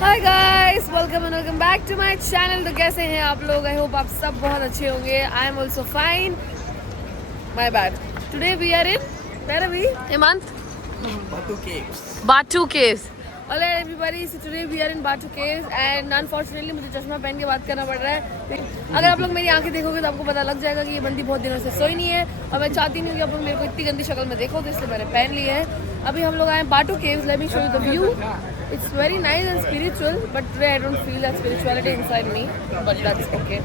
Hi guys, welcome back to my channel. तो कैसे हैं आप लोग? आई होप आप सब बहुत अच्छे होंगे। I am also fine. My bad. Today we are in where are we? Hemant? Batu Caves. Hello everybody, so today we are in Batu Caves and unfortunately मुझे चश्मा पहन के बात करना पड़ रहा है। अगर आप लोग मेरी आंखें देखोगे तो आपको पता लग जाएगा कि ये बंदी बहुत दिनों से सोई नहीं है और मैं चाहती नहीं हूँ कि आप लोग मेरे को इतनी गंदी शक्ल में देखो, तो इसलिए मैंने पहन ली है। अभी हम लोग आए बाटू caves. Let me show you the view. It's very nice and spiritual, but today I don't feel that spirituality inside me, but that's okay.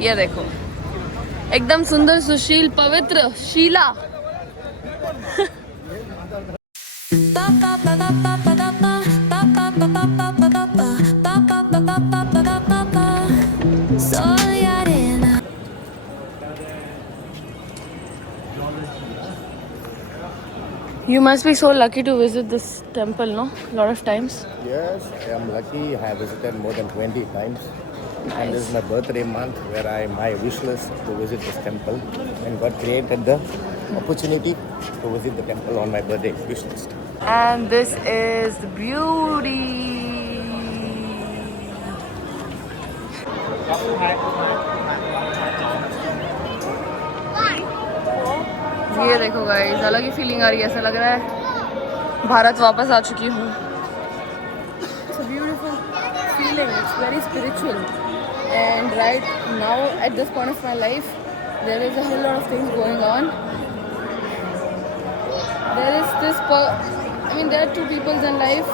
ये देखो, एकदम सुंदर, सुशील, पवित्र, Sheila. You must be so lucky to visit this temple, no? A lot of times. Yes, I am lucky. I have visited more than 20 times. And this is my birthday month where my wish list to visit this temple. And God created the opportunity to visit the temple on my birthday wish list. And this is the beauty. ये देखो guys, अलग ही feeling आ रही है। ऐसा लग रहा है भारत वापस आ चुकी हूँ। It's a beautiful feeling. It's very spiritual. And right now, at this point of my life, there is a whole lot of things going on. There is this. There are two peoples in life.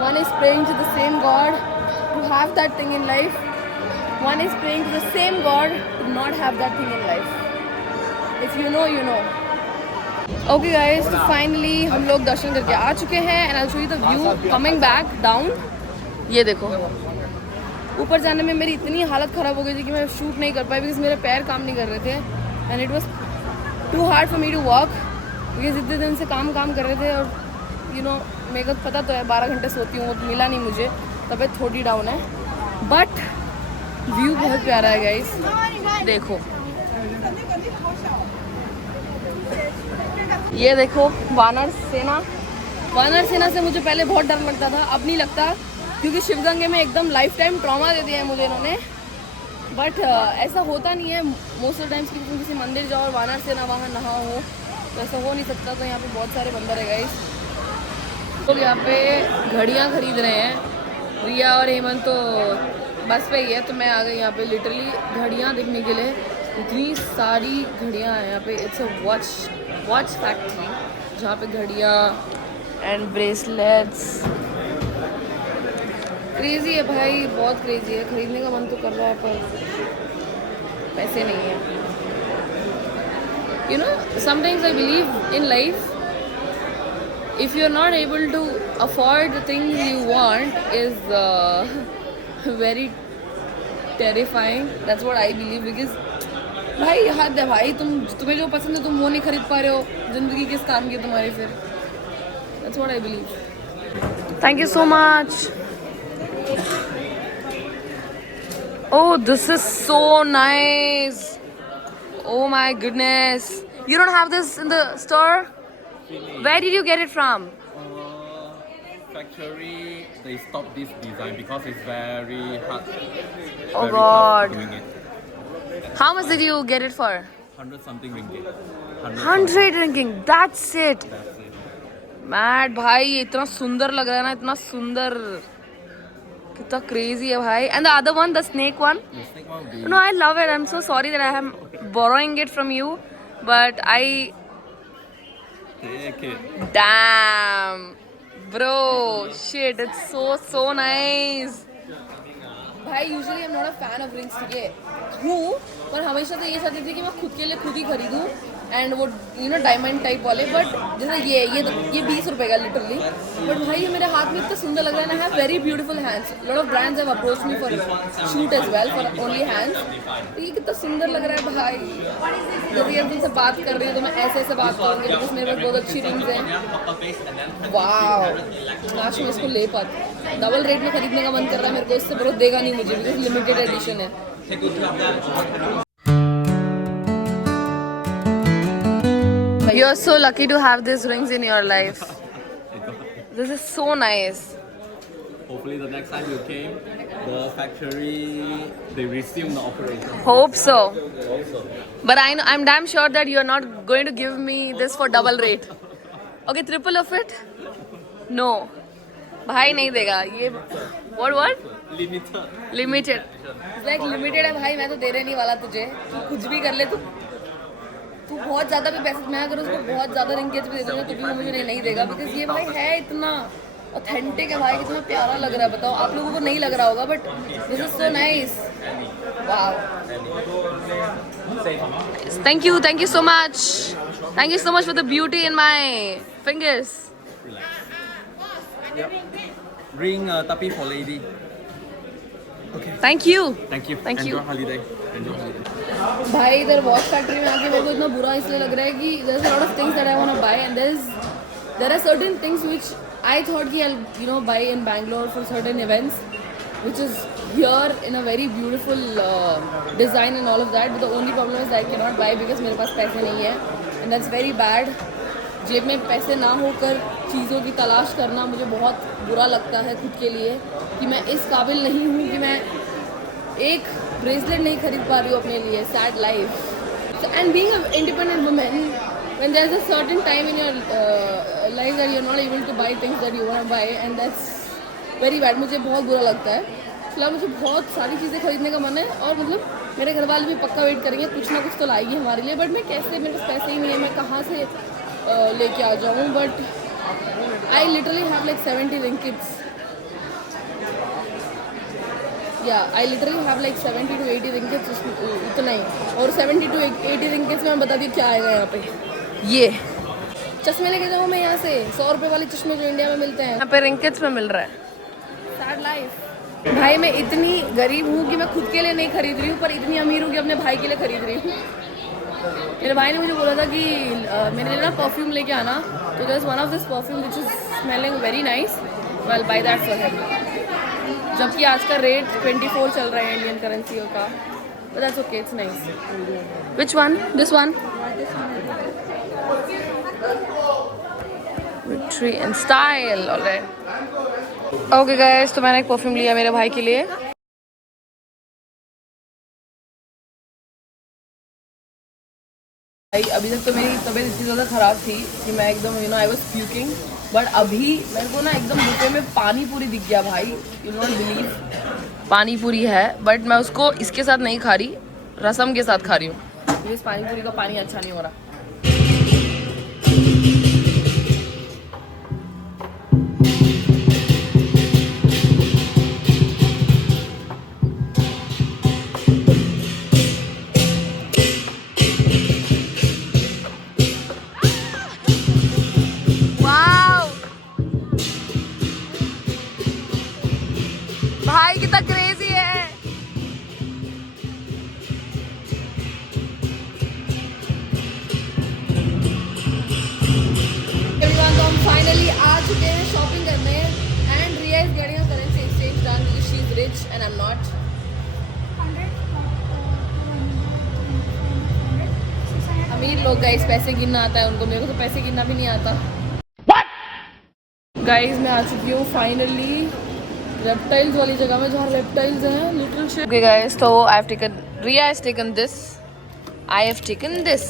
One is praying to the same God to have that thing in life. One is praying to the same God to not have that thing in life. If you know, you know. Okay guys, तो finally हम लोग दर्शन करके आ चुके हैं and I will show you the view coming back down. ये देखो, ऊपर जाने में मेरी इतनी हालत ख़राब हो गई थी कि मैं शूट नहीं कर पाई बिकॉज मेरे पैर काम नहीं कर रहे थे and it was too hard for me to walk because इतने दिन से काम कर रहे थे। और यू नो, मेरे को पता तो है 12 घंटे सोती हूँ, वो तो मिला नहीं मुझे, तबीयत थोड़ी डाउन है, बट व्यू बहुत प्यारा है गाइस। देखो, ये देखो वानर सेना। वानर सेना से मुझे पहले बहुत डर लगता था, अब नहीं लगता क्योंकि शिवगंगे में एकदम लाइफ टाइम ट्रॉमा दे दिया है मुझे इन्होंने। बट ऐसा होता नहीं है मोस्ट ऑफ टाइम्स कि तुम किसी मंदिर जाओ और वानर सेना वहाँ नहा हो, तो ऐसा हो नहीं सकता। तो यहाँ पे बहुत सारे बंदर है गाइस। लोग यहाँ पे घड़ियाँ खरीद रहे हैं। रिया और हेमंत तो बस पे ही है, तो मैं आ गई यहाँ पे लिटरली घड़ियाँ देखने के लिए। इतनी सारी घड़ियाँ हैं यहाँ पे। इट्स अ वॉच फैक्ट्री जहाँ पे घड़ियाँ एंड ब्रेसलेट्स। क्रेजी है भाई, बहुत क्रेजी है। खरीदने का मन तो कर रहा है पर पैसे नहीं है। You know, sometimes I believe in life if you're not able to afford the things you want is very terrifying. That's what I believe because भाई हद है भाई, तुम्हें जो पसंद है तुम वो नहीं खरीद पा रहे हो, जिंदगी किस काम की है तुम्हारी फिर? That's what I believe. Thank you so much. Oh, this is so nice. Oh my goodness. You don't have this in the store? Where did you get it from? Factory, they stopped this design because it's very hard. Oh very God. tough doing it. How much did you get it for? 100 something ringgit. 100 ringgit. That's it. That's it. Mad भाई, ये इतना सुंदर लग रहा है ना, इतना सुंदर, कितना crazy है भाई. And the other one, the snake one? The snake one will be... No, I love it. I'm so sorry that I am borrowing it from you, but I... Take it. Damn, bro, shit, it's so nice. भाई usually I am not a fan of rings, ठीक है, हूँ, पर हमेशा तो ये चाहती थी कि मैं खुद के लिए खुद ही खरीदूँ एंड वो यू नो डायमंड टाइप वाले। बट जैसे ये 20 रुपए का लिटरली, बट भाई ये मेरे हाथ में इतना सुंदर लग रहा है। I have very beautiful hands. Lot of brands have approached me for shoot as well for only hands. तो ये कितना सुंदर लग रहा है भाई। जब ये तुमसे बात कर रही हूँ तो मैं ऐसे बात करूँगी बिकॉज मेरे पास बहुत अच्छी रिंग्स हैं। वाह, लास्ट में इसको ले पाती। डबल रेट में खरीदने का मन कर रहा है मेरे को, इससे बहुत देगा नहीं मुझे बिकॉज लिमिटेड एडिशन है। You are so lucky to have these rings in your life. This is so nice. hopefully the next time you came, the factory they resume the operation. Hope so. Also, But I'm damn sure that you're not going to give me this for double rate. Okay, triple of it? No. भाई नहीं देगा ये. What? limited. Limited. Like limited है भाई, मैं तो देने नहीं वाला तुझे. तू कुछ भी कर ले, तू बहुत ज़्यादा भी पैसे, मैं अगर उसको बहुत ज़्यादा रिंकेज भी दे दूँगा तो भी वो मुझे नहीं देगा. बिकॉज ये भाई है इतना ऑथेंटिक है भाई, कितना प्यारा लग रहा है. बताओ आप लोगों को नहीं लग रहा होगा, but this is so nice. Wow. Thank you so much. Thank you so much for the beauty in my fingers. Ring tapi for lady. Thank you. Thank you. Thank you. Enjoy holiday. Enjoy holiday. भाई इधर watch factory में आके मेरे को इतना बुरा इसलिए लग रहा है कि there is a lot of things that I want to buy and there are certain things which I thought कि I you know buy in Bangalore for certain events which is here in a very beautiful design and all of that. But the only problem is I can not buy because मेरे पास पैसे नहीं है and that's very bad. जेब में पैसे ना होकर चीज़ों की तलाश करना मुझे बहुत बुरा लगता है खुद के लिए कि मैं इस काबिल नहीं हूँ कि मैं एक ब्रेसलेट नहीं खरीद पा रही हूँ अपने लिए. Sad life. And being a independent women when there is a certain time in your life that you are not able to buy things that you want to buy and that's very bad. मुझे बहुत बुरा लगता है. फिलहाल मुझे बहुत सारी चीज़ें खरीदने का मन है और मतलब मेरे घर वाले भी पक्का वेट करेंगे, कुछ ना कुछ तो लाएगी हमारे लिए. बट मैं कैसे, मेरे पास पैसे ही नहीं है, मैं कहाँ से लेके आ जाऊँ. But I literally have like 70 रिंकिट्स. Yeah, I literally have like 70 to 80 रिंकेट्स, इतना ही. और 70 to 80 रिंकेट्स में मैं बता दी क्या आएगा यहाँ पे. ये चश्मे लेके जाऊँ मैं यहाँ से, 100 रुपये वाले चश्मे जो इंडिया में मिलते हैं यहाँ पे रिंकेट्स में मिल रहा है. Sad life. भाई मैं इतनी गरीब हूँ कि मैं खुद के लिए नहीं खरीद रही हूँ, पर इतनी अमीर हूँ कि अपने भाई के लिए खरीद रही हूँ. मेरे भाई ने मुझे बोला था कि मेरे लिए ना परफ्यूम लेके आना, तो there is one of this perfume which is smelling very nice, I will buy that for him. जबकि आज का रेट 24 चल रहा है इंडियन करेंसी का. But that's okay, it's nice. Which one? This one? Victory in style. Alright. Okay guys, तो मैंने एक परफ्यूम लिया मेरे भाई के लिए. भाई अभी तक तो मेरी तबीयत इतनी ज़्यादा ख़राब थी कि मैं एकदम you know I was puking. But अभी मेरे को ना एकदम बुफे में पानी पूरी दिख गया भाई. यू नॉट बिलीव, पानी पूरी है बट मैं उसको इसके साथ नहीं खा रही, रसम के साथ खा रही हूँ. इस पानी पूरी का पानी अच्छा नहीं हो रहा. भाई कितना क्रेजी है. एवरीवन, तो हम फाइनली आ चुके हैं शॉपिंग करने and Riya is getting a currency exchange done because she is rich and I am not. अमीर लोग गाइस पैसे गिनना आता है उनको, मेरे को तो पैसे गिनना भी नहीं आता. गाइस मैं आ चुकी हूँ फाइनली रेप्टाइल्स वाली जगह में जहाँ रेप्टाइल्स हैं. Little shit. ओके गाइस, तो I have taken, Riya has taken this, I have taken this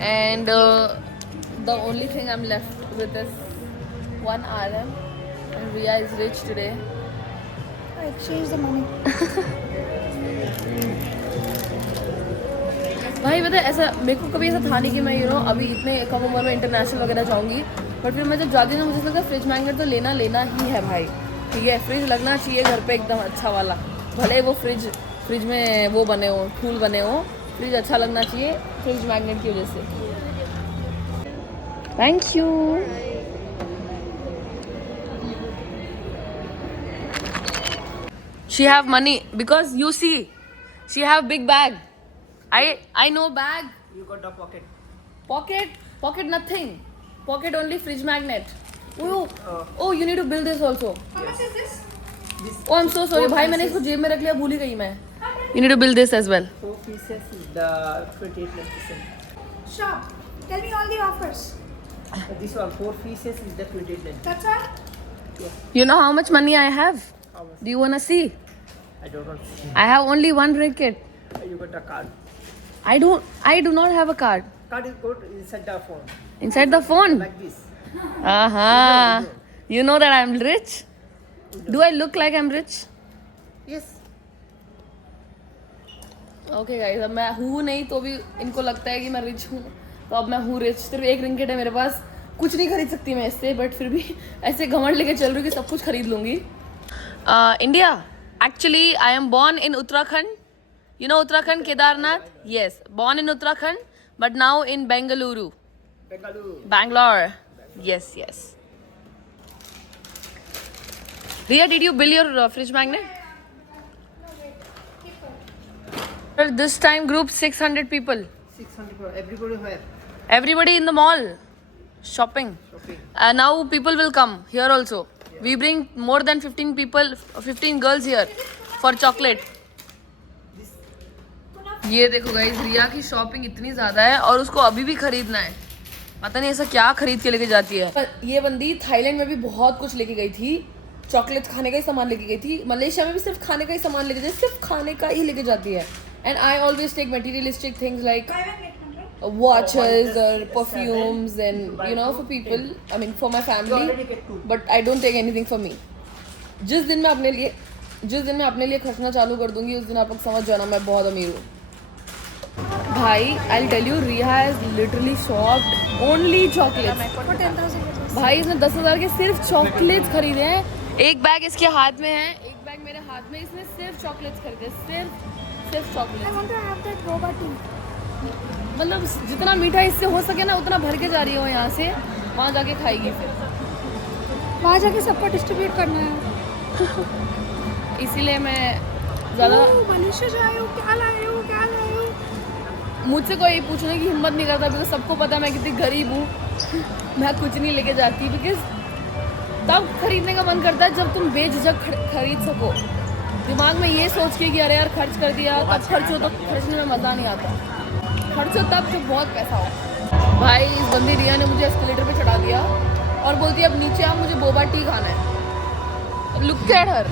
and the only thing I am left with is one RM and Riya is rich today. I exchanged the money. भाई पता है ऐसा मेरे को कभी ऐसा था नहीं कि मैं यू नो अभी इतने कम उम्र में इंटरनेशनल वगैरह जाऊँगी. बट फिर मैं जब जाती हूँ मुझे लगता है फ्रिज मैग्नेट तो लेना ही है भाई. ठीक है, फ्रिज लगना चाहिए घर पे एकदम अच्छा वाला. भले वो फ्रिज में वो बने हो, फूल बने हो, फ्रिज अच्छा लगना चाहिए फ्रिज मैग्नेट की वजह से. Thank you. She have money because you see, she have big bag. I know bag. You got the pocket. Pocket nothing. Pocket only fridge magnet. Oh, you need to build this also. How much is this? Oh, I'm so sorry. भाई मैंने इसको जेब में रख लिया, भूल ही गई मैं. You need to build this as well. 4 pieces is the 28%. Shop. Tell me all the offers. This one 4 pieces is the 28%. That's all? You know how much money I have? How much? Do you wanna see? I don't know. I have only one ringgit. You got a card. I do not have a card. Card is good inside the phone. Inside the phone. Like this. Uh-huh. You know that I'm rich? Do I look like I'm rich? Yes. Okay guys, अब मैं हूँ नहीं तो भी इनको लगता है कि मैं रिच हूँ, तो अब मैं हूँ रिच। सिर्फ एक रिंकेट है मेरे पास, कुछ नहीं खरीद सकती मैं इससे, बट फिर भी ऐसे घमंड लेके चल रही हूँ कि सब कुछ खरीद लूँगी। India, actually I am born in Uttarakhand. You know Uttarakhand, Kedarnath? Yes, born in Uttarakhand but now in Bengaluru, Bangalore. Yes yes. Riya, did you bill your fridge magnet? This time group 600 people. 600 people. Everybody where? Everybody in the mall shopping. Shopping. Now people will come here also. We bring more than 15 people, 15 girls here for chocolate. ये देखो guys, रिया की shopping इतनी ज्यादा है और उसको अभी भी खरीदना है। पता नहीं ऐसा क्या खरीद के लेके जाती है। ये बंदी थाईलैंड में भी बहुत कुछ लेके गई थी, चॉकलेट खाने का ही सामान लेके गई थी। मलेशिया में भी सिर्फ खाने का ही सामान लेके जाती है, सिर्फ खाने का ही लेके जाती है। And I always take materialistic things like watches or perfumes and you know for people, I mean for my family, but I don't take anything for me. जिस दिन मैं अपने लिए खर्चना चालू कर दूंगी उस दिन आप लोग समझ जाना मैं बहुत अमीर हूँ। भाई I'll tell you, Riya has literally shopped only chocolates. For 10,000. भाई इसने 10,000 के सिर्फ चॉकलेट्स खरीदे हैं। एक बैग इसके हाथ में है, एक बैग मेरे हाथ में, इसने सिर्फ चॉकलेट्स खरीदे, सिर्फ chocolate. I want to have that boba tea. मतलब जितना मीठा इससे हो सके ना उतना भर के जा रही हो यहाँ से, वहाँ जाके खाएगी फिर। वहाँ जाके सबको डिस्ट्रीब्यूट करना है। इसीलिए मैं ज़्यादा मलेशिया जा रहे हो, क्या लाए हो? मुझसे कोई पूछने की हिम्मत नहीं करता, बिकॉज सबको पता है मैं कितनी गरीब हूँ। मैं कुछ नहीं लेके जाती, बिकॉज तब खरीदने का मन करता है जब तुम बेझिझक खरीद सको। दिमाग में ये सोच के कि अरे यार खर्च कर दिया, तब खर्च हो तो खर्चने में मज़ा नहीं आता। खर्च हो तब जब बहुत पैसा हो। भाई इस बंदी रिया ने मुझे एस्केलेटर पे चढ़ा दिया और बोलती है अब नीचे आ, मुझे बोबा टी खाना है। Look at her.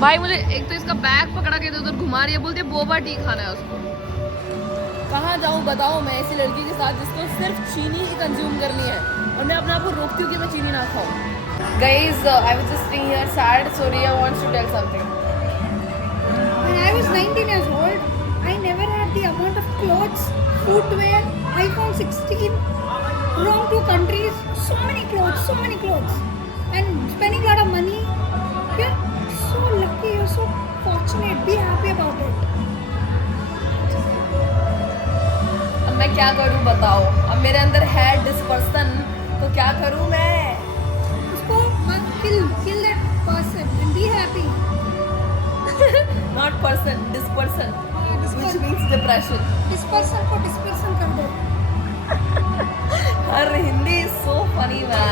भाई मुझे एक तो इसका बैग पकड़ा के इधर घुमा रही है, बोलती है बोबा टी खाना है उसको। कहाँ जाऊँ बताओ मैं ऐसी लड़की के साथ जिसको सिर्फ चीनी ही कंज्यूम करनी है, और मैं अपने आप को रोकती हूँ कि मैं चीनी ना खाऊँ। Guys, I was just sitting here sad, so Riya wants to tell something. When I was 19 years old, I never had the amount of clothes, footwear, iPhone 16, wrong to countries, so many clothes, and spending a lot of money. You're so lucky, you're so fortunate. Be happy about it. अब मैं क्या करूँ बताओ? अब मेरे अंदर है dispersion, तो क्या करूँ मैं? Kill that person and be happy. Not person, dispersion, which means depression. Dispersion को dispersion कर दो. Her Hindi is so funny, man.